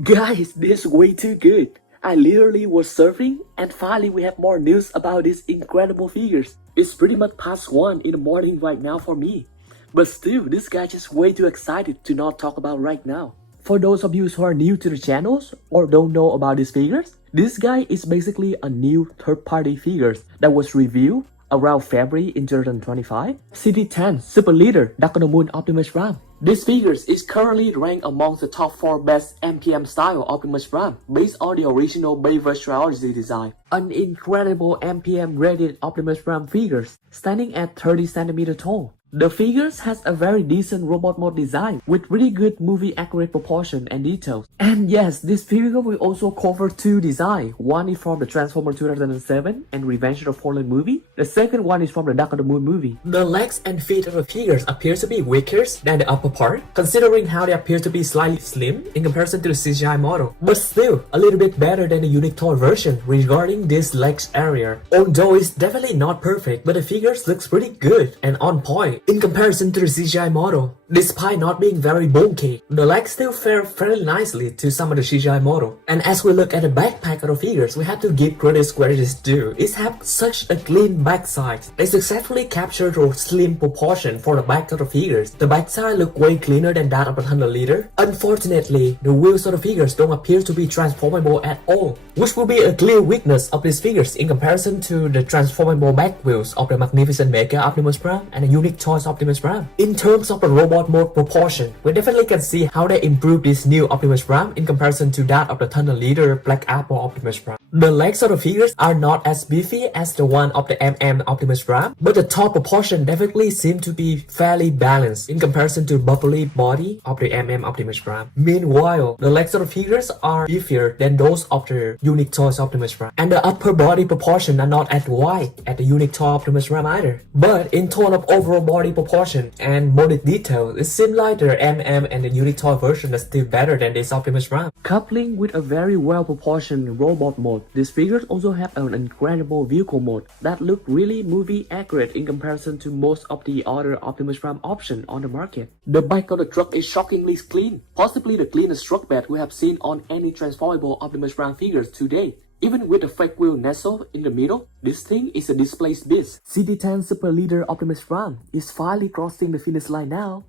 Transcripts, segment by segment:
Guys, this is way too good. I literally was surfing and finally we have more news about these incredible figures. It's pretty much past 1 in the morning right now for me. But still, this guy is way too excited to not talk about right now. For those of you who are new to the channels or don't know about these figures, this guy is basically a new third-party figures that was reviewed around February in 2025. CT-10 Super Leader Optimus Prime. This figure is currently ranked among the top 4 best MPM-scale Optimus Prime based on the original Bayverse trilogy design. An incredible MPM-graded Optimus Prime figures standing at 30 cm tall. The figures has a very decent robot mode design with really good movie accurate proportion and details. And yes, this figure will also cover 2 designs. One is from the Transformers 2007 and Revenge of the Fallen movie. The second one is from the Dark of the Moon movie. The legs and feet of the figures appear to be weaker than the upper part, considering how they appear to be slightly slim in comparison to the CGI model. But still, a little bit better than the UniqueToys version regarding this legs area. Although it's definitely not perfect, but the figures looks pretty good and on point in comparison to the CGI model. Despite not being very bulky, the legs still fare fairly nicely to some of the CGI model. And as we look at the backpack of the figures, we have to give credit where it is due. It has such a clean backside. They successfully captured the slim proportion for the back of the figures. The backside look way cleaner than that of the Thunder Leader. Unfortunately, the wheels of the figures don't appear to be transformable at all, which will be a clear weakness of these figures in comparison to the transformable back wheels of the magnificent Mecha Optimus Prime and the UniqueToys Optimus Prime. In terms of the robot mode proportion, we definitely can see how they improved this new Optimus Prime in comparison to that of the Thunder Leader BlackApple Optimus Prime. The legs of the figures are not as beefy as the one of the MM Optimus Prime, but the top proportion definitely seem to be fairly balanced in comparison to the bubbly body of the MM Optimus Prime. Meanwhile, the legs of the figures are beefier than those of the UniqueToys Optimus Prime, and the upper body proportion are not as wide as the UniqueToys Optimus Prime either. But in terms of overall body proportion and molded detail, it seems like the MM and the UniqueToys version is still better than this Optimus Prime. Coupling with a very well proportioned robot mode, these figures also have an incredible vehicle mode that look really movie accurate in comparison to most of the other Optimus Prime options on the market. The back of the truck is shockingly clean, possibly the cleanest truck bed we have seen on any transformable Optimus Prime figures to date. Even with the fake wheel nestled in the middle, this thing is a displaced beast. CT-10 Super Leader Optimus Prime is finally crossing the finish line now.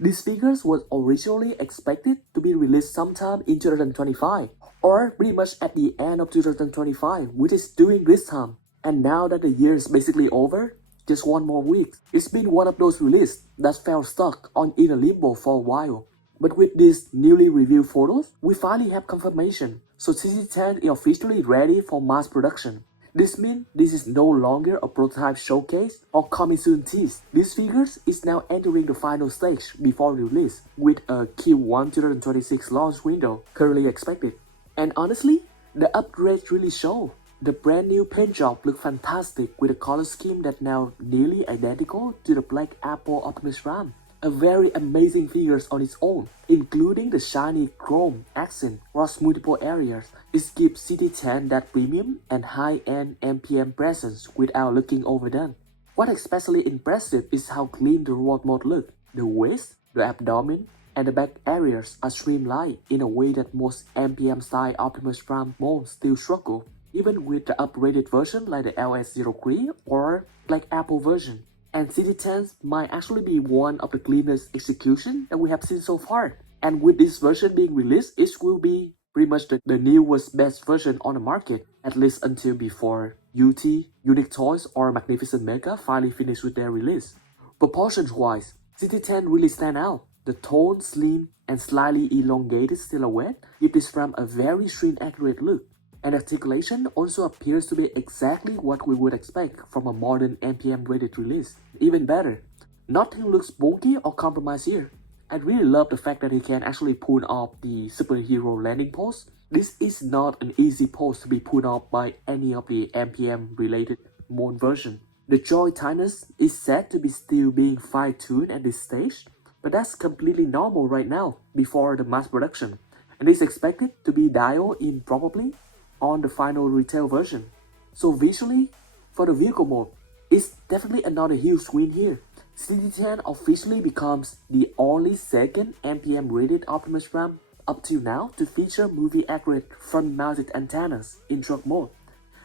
These figures was originally expected to be released sometime in 2025, or pretty much at the end of 2025, which is during this time. And now that the year is basically over, just 1 more week, it's been one of those releases that fell stuck on in a limbo for a while. But with these newly reviewed photos, we finally have confirmation. So CT-10 is officially ready for mass production. This means this is no longer a prototype showcase or coming soon tease. This figures is now entering the final stage before release, with a Q1 2026 launch window currently expected. And honestly, the upgrades really show. The brand new paint job looks fantastic with a color scheme that now nearly identical to the BlackApple Optimus Prime. A very amazing figures on its own, including the shiny chrome accent across multiple areas. It gives CT-10 that premium and high-end MPM presence without looking overdone. What especially impressive is how clean the robot mode looks. The waist, the abdomen, and the back areas are streamlined in a way that most MPM-style Optimus Prime molds still struggle, even with the upgraded version like the LS03 or BlackApple version. And CT-10 might actually be one of the cleanest execution that we have seen so far. And with this version being released, it will be pretty much the newest best version on the market, at least until before UT, UniqueToys or Magnificent Mecha finally finish with their release. Proportions-wise, CT-10 really stand out. The tall, slim, and slightly elongated silhouette give this Prime a very screen accurate look. And articulation also appears to be exactly what we would expect from a modern MPM-graded release. Even better, nothing looks bulky or compromised here. I really love the fact that he can actually pull off the superhero landing pose. This is not an easy pose to be pulled off by any of the MPM-related mold version. The joy tightness is said to be still being fine-tuned at this stage, but that's completely normal right now before the mass production, and is expected to be dialed in probably on the final retail version. So visually, for the vehicle mode, it's definitely another huge win here. CT-10 officially becomes the only second MPM-graded Optimus Prime up till now to feature movie-accurate front-mounted antennas in truck mode.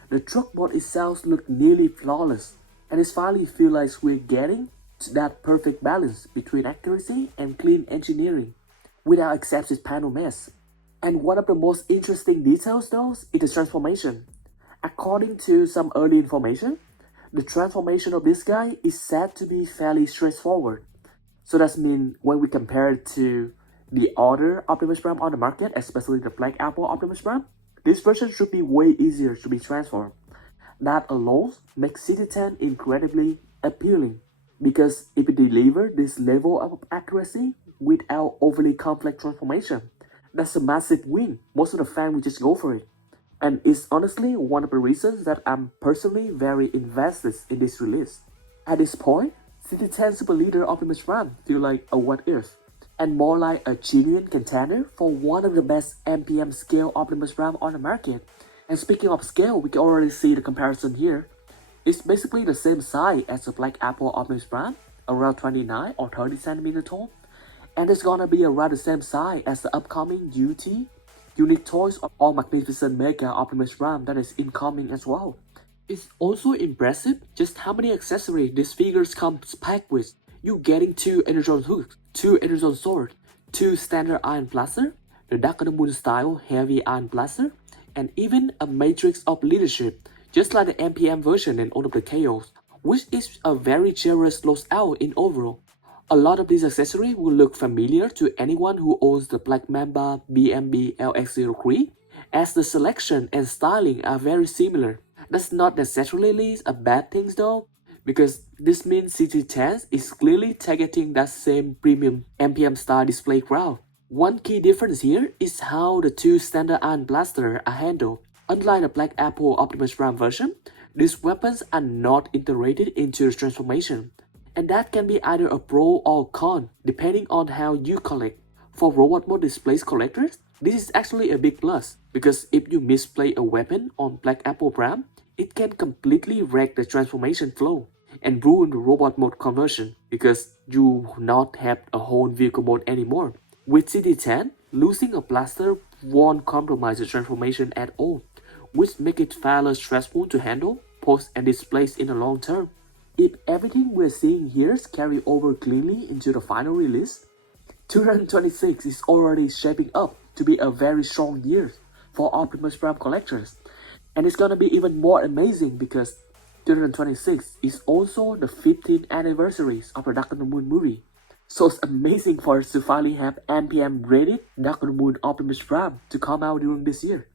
The truck mode itself looks nearly flawless, and it finally feels like we're getting to that perfect balance between accuracy and clean engineering without excessive panel mess. And one of the most interesting details though is the transformation. According to some early information, the transformation of this guy is said to be fairly straightforward. So that means when we compare it to the other Optimus Prime on the market, especially the BlackApple Optimus Prime, this version should be way easier to be transformed. That alone makes CT-10 incredibly appealing, because if it delivers this level of accuracy without overly complex transformation, that's a massive win. Most of the fans will just go for it. And it's honestly one of the reasons that I'm personally very invested in this release. At this point, CT-10 Super Leader Optimus Prime feels like a what if, and more like a genuine contender for one of the best MPM-scale Optimus Prime on the market. And speaking of scale, we can already see the comparison here. It's basically the same size as the BlackApple Optimus Prime, around 29 or 30 cm tall. And it's gonna be around the same size as the upcoming UniqueToys or Magnificent Mecha Optimus Prime that is incoming as well. It's also impressive just how many accessories these figures come packed with. You getting 2 energon hooks, 2 energon swords, 2 standard iron blaster, the Dark of the Moon style heavy iron blaster, and even a matrix of leadership, just like the MPM version in all of the Chaos, which is a very generous loadout in overall. A lot of these accessories will look familiar to anyone who owns the Black Mamba BMB LX03, as the selection and styling are very similar. That's not necessarily a bad thing though, because this means CT-10 is clearly targeting that same premium MPM style display crowd. One key difference here is how the 2 standard iron blasters are handled. Unlike the BlackApple Optimus Prime version, these weapons are not integrated into the transformation, and that can be either a pro or con depending on how you collect. For robot mode displays collectors, this is actually a big plus, because if you misplay a weapon on BlackApple Prime, it can completely wreck the transformation flow and ruin the robot mode conversion, because you not have a whole vehicle mode anymore. With CT-10, losing a blaster won't compromise the transformation at all, which makes it far less stressful to handle, post and displays in the long term. If everything we're seeing here carry over cleanly into the final release, 2026 is already shaping up to be a very strong year for Optimus Prime collectors. And it's gonna be even more amazing because 2026 is also the 15th anniversary of the Dark of the Moon movie. So it's amazing for us to finally have MPM-graded Dark of the Moon Optimus Prime to come out during this year.